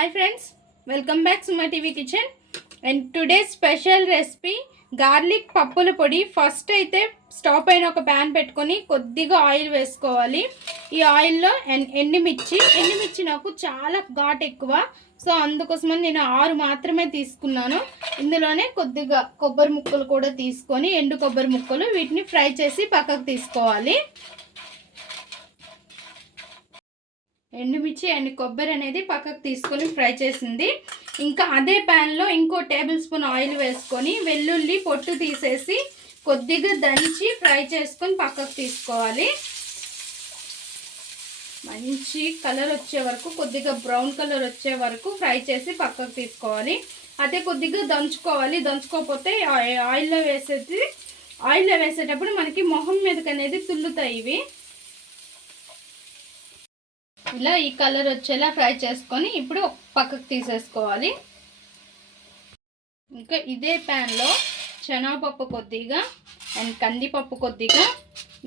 Hi friends welcome back Suma TV kitchen and today special recipe garlic పప్పుల పొడి. First అయితే stove పైన ఒక ప్యాన్ పెట్టుకొని కొద్దిగా ఆయిల్ వేసుకోవాలి. ఈ ఆయిల్లో ఎన్- ఎండుమిర్చి ఎండుమిర్చి నాకు చాలా ఘాట్ ఎక్కువ. సో అందుకోసమని నేను ఆరు మాత్రమే తీసుకున్నాను. ఇందులోనే కొద్దిగా కొబ్బరి ముక్కలు కూడా తీసుకొని ఎండు కొబ్బరి ముక్కలు వీటిని ఫ్రై చేసి పక్కకు తీసుకోవాలి. ఎండుమిర్చి అండ్ కొబ్బరి అనేది పక్కకు తీసుకొని ఫ్రై చేసింది. ఇంకా అదే ప్యాన్లో ఇంకో టేబుల్ స్పూన్ ఆయిల్ వేసుకొని వెల్లుల్లి పొట్టు తీసేసి కొద్దిగా దంచి ఫ్రై చేసుకొని పక్కకు తీసుకోవాలి. మంచి కలర్ వచ్చే వరకు కొద్దిగా బ్రౌన్ కలర్ వచ్చే వరకు ఫ్రై చేసి పక్కకు తీసుకోవాలి. అదే కొద్దిగా దంచుకోవాలి. దంచుకోకపోతే ఆ- ఆయిల్లో వేసేది ఆయిల్లో వేసేటప్పుడు మనకి మొహం మీదకి అనేది తుల్లుతాయి ఇవి. ఇలా ఈ కలర్ వచ్చేలా ఫ్రై చేసుకొని ఇప్పుడు పక్కకు తీసేసుకోవాలి. ఇంకా ఇదే ప్యాన్లో శనగపప్పు కొద్దిగా అండ్ కందిపప్పు కొద్దిగా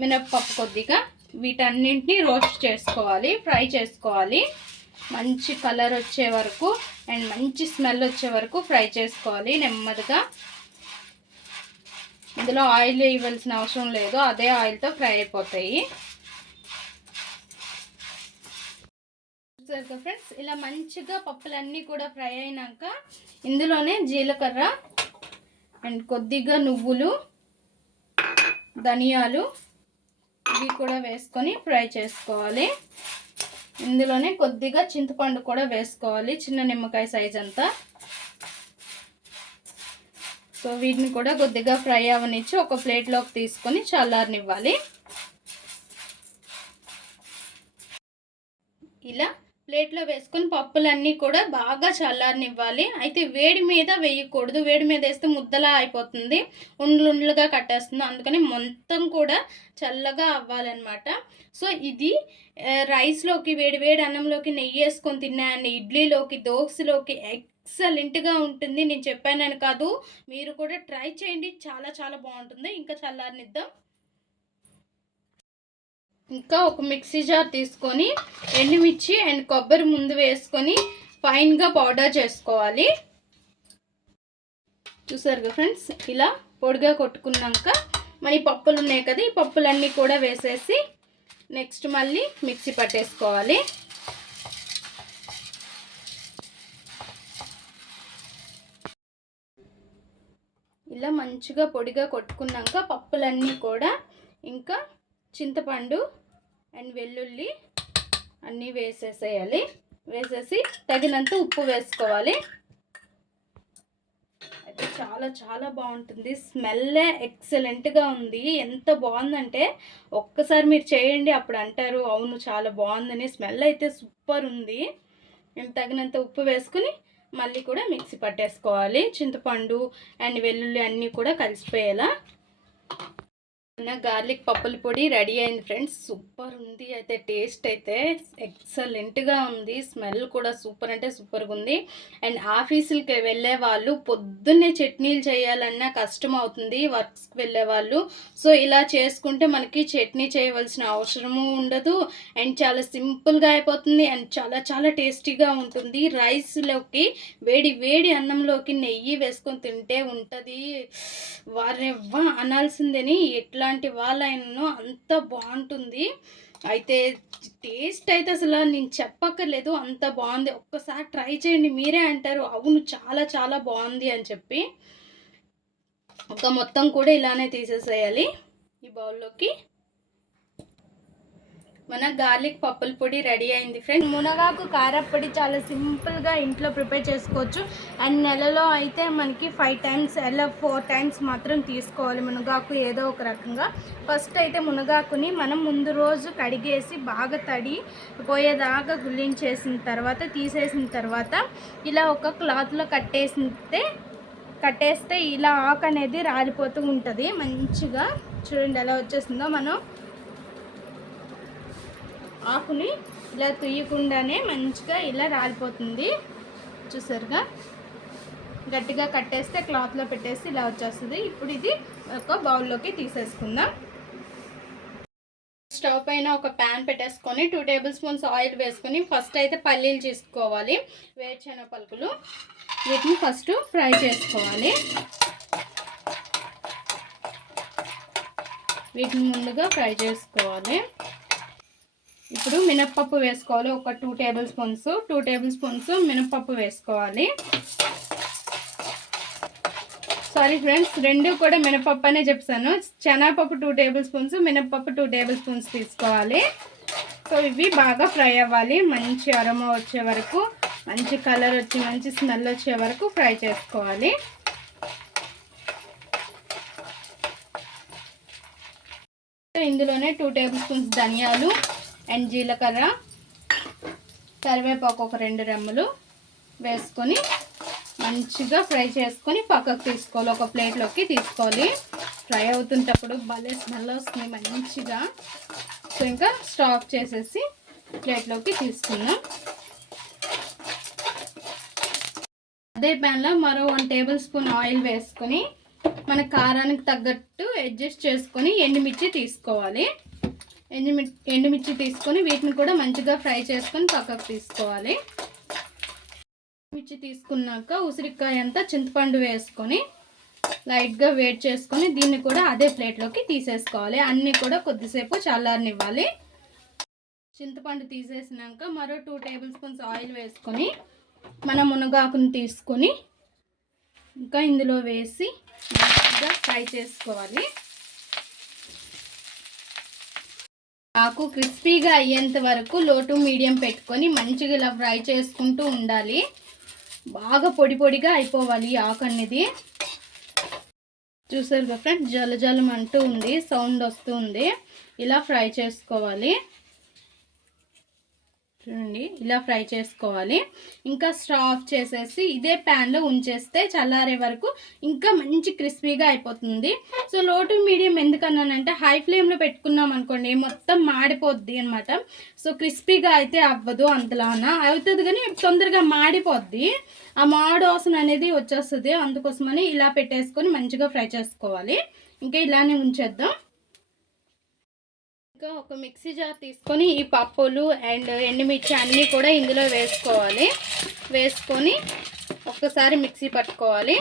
మినప్పప్పు కొద్దిగా వీటన్నింటినీ రోస్ట్ చేసుకోవాలి ఫ్రై చేసుకోవాలి. మంచి కలర్ వచ్చే వరకు అండ్ మంచి స్మెల్ వచ్చే వరకు ఫ్రై చేసుకోవాలి నెమ్మదిగా. ఇందులో ఆయిల్ ఇవ్వాల్సిన అవసరం లేదు అదే ఆయిల్తో ఫ్రై అయిపోతాయి. చూసారు కదా ఫ్రెండ్స్. ఇలా మంచిగా పప్పులన్నీ కూడా ఫ్రై అయినాక ఇందులోనే జీలకర్ర అండ్ కొద్దిగా నువ్వులు ధనియాలు ఇవి కూడా వేసుకొని ఫ్రై చేసుకోవాలి. ఇందులోనే కొద్దిగా చింతపండు కూడా వేసుకోవాలి చిన్న నిమ్మకాయ సైజ్ అంతా. సో వీటిని కూడా కొద్దిగా ఫ్రై అవనిచ్చి ఒక ప్లేట్లోకి తీసుకొని చల్లారనివ్వాలి. ఇలా ప్లేట్లో వేసుకొని పప్పులన్నీ కూడా బాగా చల్లారనివ్వాలి. అయితే వేడి మీద వేయకూడదు. వేడి మీద వేస్తే ముద్దలా అయిపోతుంది. ఉండ్లు ఉండ్లుగా కట్టేస్తుంది. అందుకని మొత్తం కూడా చల్లగా అవ్వాలన్నమాట. సో ఇది రైస్లోకి వేడి వేడి అన్నంలోకి నెయ్యి వేసుకొని తిన్నాయండి. ఇడ్లీలోకి దోశలోకి ఎక్సలెంట్గా ఉంటుంది. నేను చెప్పానని కాదు. మీరు కూడా ట్రై చేయండి. చాలా చాలా బాగుంటుంది. ఇంకా చల్లారనిద్దాం. ఇంకా ఒక మిక్సీ జార్ తీసుకొని ఎండుమిర్చి అండ్ కొబ్బరి ముందు వేసుకొని ఫైన్గా పౌడర్ చేసుకోవాలి. చూసారు కదా ఫ్రెండ్స్? ఇలా పొడిగా కొట్టుకున్నాక మన ఈ పప్పులు ఉన్నాయి కదా ఈ పప్పులన్నీ కూడా వేసేసి నెక్స్ట్ మళ్ళీ మిక్సీ పట్టేసుకోవాలి. ఇలా మంచిగా పొడిగా కొట్టుకున్నాక పప్పులన్నీ కూడా ఇంకా చింతపండు అండ్ వెల్లుల్లి అన్నీ వేసేసేయాలి. వేసేసి తగినంత ఉప్పు వేసుకోవాలి. అయితే చాలా చాలా బాగుంటుంది. స్మెల్ ఎక్సలెంట్గా ఉంది. ఎంత బాగుందంటే ఒక్కసారి మీరు చేయండి అప్పుడు అంటారు అవును చాలా బాగుందని. స్మెల్ అయితే సూపర్ ఉంది. మేము తగినంత ఉప్పు వేసుకుని మళ్ళీ కూడా మిక్సీ పట్టేసుకోవాలి. చింతపండు అండ్ వెల్లుల్లి అన్నీ కూడా కలిసిపోయేలా గార్లిక్ పప్పుల పొడి రెడీ అయింది ఫ్రెండ్స్. సూపర్ ఉంది. అయితే టేస్ట్ అయితే ఎక్సలెంట్గా ఉంది. స్మెల్ కూడా సూపర్ అంటే సూపర్గా ఉంది. అండ్ ఆఫీసులకి వెళ్ళే వాళ్ళు పొద్దున్నే చట్నీలు చేయాలన్నా కష్టం అవుతుంది వర్క్స్కి వెళ్ళే వాళ్ళు. సో ఇలా చేసుకుంటే మనకి చట్నీ చేయవలసిన అవసరము ఉండదు. అండ్ చాలా సింపుల్గా అయిపోతుంది. అండ్ చాలా చాలా టేస్టీగా ఉంటుంది. రైస్లోకి వేడి వేడి అన్నంలోకి నెయ్యి వేసుకొని తింటే ఉంటుంది. వారెవ్వ అనాల్సిందని. ఇలాంటి వాళ్ళైనను అంత బాగుంటుంది. అయితే టేస్ట్ అయితే అసలు నేను చెప్పక్కర్లేదు అంత బాగుంది. ఒక్కసారి ట్రై చేయండి మీరే అంటారు. అవును చాలా చాలా బాగుంది అని చెప్పి. ఒక మొత్తం కూడా ఇలానే తీసేసేయాలి ఈ బౌల్లోకి. మన గార్లిక్ పప్పుల పొడి రెడీ అయింది ఫ్రెండ్ మునగాకు కారపొడి చాలా సింపుల్గా ఇంట్లో ప్రిపేర్ చేసుకోవచ్చు. అండ్ నెలలో అయితే మనకి ఫైవ్ టైమ్స్ అలా ఫోర్ టైమ్స్ మాత్రం తీసుకోవాలి మునగాకు ఏదో ఒక రకంగా. ఫస్ట్ అయితే మునగాకుని మనం ముందు రోజు కడిగేసి బాగా తడి పోయేదాకా గుల్లించేసిన తర్వాత తీసేసిన తర్వాత ఇలా ఒక క్లాత్లో కట్టేసితే కట్టేస్తే ఇలా ఆకు అనేది రాలిపోతూ ఉంటుంది. మంచిగా చూడండి ఎలా వచ్చేసిందో. మనం ఆకుని ఇలా తుయ్యకుండానే మంచిగా ఇలా రాలిపోతుంది. చూసారుగా? గట్టిగా కట్టేస్తే క్లాత్లో పెట్టేసి ఇలా వచ్చేస్తుంది. ఇప్పుడు ఇది ఒక బౌల్లోకి తీసేసుకుందాం. స్టవ్ పైన ఒక ప్యాన్ పెట్టేసుకొని టూ టేబుల్ స్పూన్స్ ఆయిల్ వేసుకొని ఫస్ట్ అయితే పల్లీలు చేసుకోవాలి. వేరుశెనగ పలుకులు. వీటిని ఫస్ట్ ఫ్రై చేసుకోవాలి. వీటిని ముందుగా ఫ్రై చేసుకోవాలి. ఇప్పుడు మినప్పప్పు వేసుకోవాలి. ఒక two table spoons two table spoons మినప్పప్పు వేసుకోవాలి. సారీ ఫ్రెండ్స్ రెండు కూడా మినపప్పు అనే చెప్తాను. శనగపప్పు టూ టేబుల్ స్పూన్స్ మినపప్పు టూ టేబుల్ స్పూన్స్ తీసుకోవాలి. సో ఇవి బాగా ఫ్రై అవ్వాలి. మంచి అరమ వచ్చే వరకు మంచి కలర్ వచ్చి మంచి స్మెల్ వచ్చే వరకు ఫ్రై చేసుకోవాలి. ఇందులోనే టూ టేబుల్ స్పూన్స్ ధనియాలు అండ్ జీలకర్ర కరివేపాకు ఒక రెండు రెమ్మలు వేసుకొని మంచిగా ఫ్రై చేసుకొని పక్కకు తీసుకోవాలి. ఒక ప్లేట్లోకి తీసుకోవాలి. ఫ్రై అవుతుంటప్పుడు భలే స్మెల్ వస్తుంది మంచిగా. సో ఇంకా స్టాప్ చేసేసి ప్లేట్లోకి తీసుకుందాం. అదే ప్యాన్లో మరో వన్ టేబుల్ స్పూన్ ఆయిల్ వేసుకొని మన కారానికి తగ్గట్టు అడ్జస్ట్ చేసుకొని ఎండుమిర్చి తీసుకోవాలి. ఎండుమిర్చి ఎండుమిర్చి తీసుకొని వీటిని కూడా మంచిగా ఫ్రై చేసుకొని పక్కకు తీసుకోవాలి. మిర్చి తీసుకున్నాక ఉసిరికాయ అంతా చింతపండు వేసుకొని లైట్గా వేడి చేసుకొని దీన్ని కూడా అదే ప్లేట్లోకి తీసేసుకోవాలి. అన్నీ కూడా కొద్దిసేపు చల్లారనివ్వాలి. చింతపండు తీసేసినాక మరో టూ టేబుల్ స్పూన్స్ ఆయిల్ వేసుకొని మన మునగాకును తీసుకొని ఇంకా ఇందులో వేసి మంచిగా ఫ్రై చేసుకోవాలి. ఆకు క్రిస్పీగా అయ్యేంత వరకు లోటు మీడియం పెట్టుకొని మంచిగా ఇలా ఫ్రై చేసుకుంటూ ఉండాలి. బాగా పొడి పొడిగా అయిపోవాలి ఆకు అనేది. చూసారు ఫ్రెండ్స్? జల జలం అంటూ ఉంది సౌండ్ వస్తుంది ఇలా ఫ్రై చేసుకోవాలి. చూడండి ఇలా ఫ్రై చేసుకోవాలి. ఇంకా స్టవ్ ఆఫ్ చేసేసి ఇదే ప్యాన్లో ఉంచేస్తే చల్లారే వరకు ఇంకా మంచి క్రిస్పీగా అయిపోతుంది. సో లో టు మీడియం ఎందుకన్నానంటే హై ఫ్లేమ్లో పెట్టుకున్నాం అనుకోండి మొత్తం మాడిపోద్ది అనమాట సో క్రిస్పీగా అయితే అవ్వదు అంతలాన. అవుతుంది కానీ తొందరగా మాడిపోద్ది. ఆ మాడోసన్ అనేది వచ్చేస్తుంది. అందుకోసమని ఇలా పెట్టేసుకొని మంచిగా ఫ్రై చేసుకోవాలి. ఇంకా ఇలానే ఉంచేద్దాం. ఇంకా ఒక మిక్సీ జార్ తీసుకొని ఈ పప్పులు అండ్ ఎండుమిర్చి అన్నీ కూడా ఇందులో వేసుకోవాలి. వేసుకొని ఒక్కసారి మిక్సీ పట్టుకోవాలి.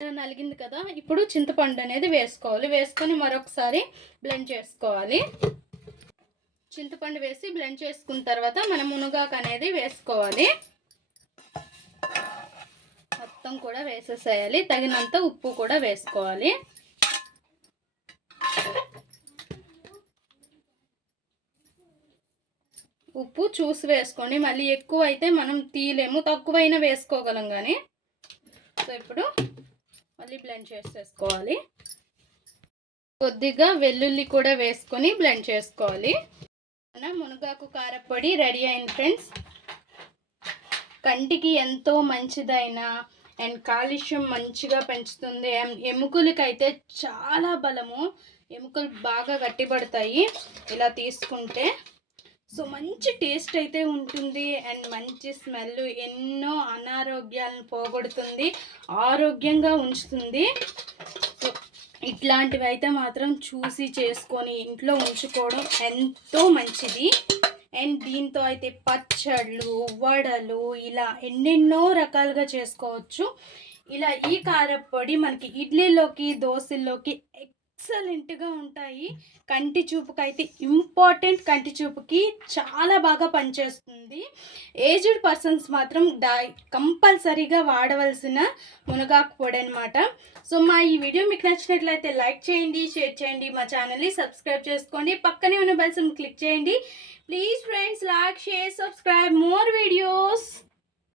నలిగింది కదా ఇప్పుడు చింతపండు అనేది వేసుకోవాలి. వేసుకొని మరొకసారి బ్లెండ్ చేసుకోవాలి. చింతపండు వేసి బ్లెండ్ చేసుకున్న తర్వాత మనం మునగాకు అనేది వేసుకోవాలి. మొత్తం కూడా వేసేసేయాలి. తగినంత ఉప్పు కూడా వేసుకోవాలి. ఉప్పు చూసి వేసుకోండి. మళ్ళీ ఎక్కువ అయితే మనం తీయలేము. తక్కువైనా వేసుకోగలం కానీ సో ఇప్పుడు మళ్ళీ బ్లెండ్ చేసేసుకోవాలి. కొద్దిగా వెల్లుల్లి కూడా వేసుకొని బ్లెండ్ చేసుకోవాలి. మన మునగాకు కారపొడి రెడీ అయింది ఫ్రెండ్స్. కంటికి ఎంతో మంచిదైన అండ్ కాలుష్యం మంచిగా పెంచుతుంది. ఎముకలకైతే చాలా బలము. ఎముకలు బాగా గట్టిపడతాయి ఇలా తీసుకుంటే. సో మంచి టేస్ట్ అయితే ఉంటుంది అండ్ మంచి స్మెల్ ఎన్నో అనారోగ్యాలను పోగొడుతుంది ఆరోగ్యంగా ఉంచుతుంది. సో ఇట్లాంటివి అయితే మాత్రం చూసి చేసుకొని ఇంట్లో ఉంచుకోవడం ఎంతో మంచిది. అండ్ దీంతో అయితే పచ్చళ్ళు వడలు ఇలా ఎన్నెన్నో రకాలుగా చేసుకోవచ్చు. ఇలా ఈ కారపొడి మనకి ఇడ్లీలోకి దోశల్లోకి ఎక్సలెంట్గా ఉంటాయి. కంటి చూపుకి అయితే ఇంపార్టెంట్ కంటి చూపుకి చాలా బాగా పనిచేస్తుంది. ఏజ్డ్ పర్సన్స్ మాత్రం డా కంపల్సరీగా వాడవలసిన మునగాకు పొడి అనమాట సో మా ఈ వీడియో మీకు నచ్చినట్లయితే లైక్ చేయండి షేర్ చేయండి మా ఛానల్ని సబ్స్క్రైబ్ చేసుకోండి. పక్కనే ఉన్న బెల్స్ని క్లిక్ చేయండి. Please friends like, share, subscribe more videos.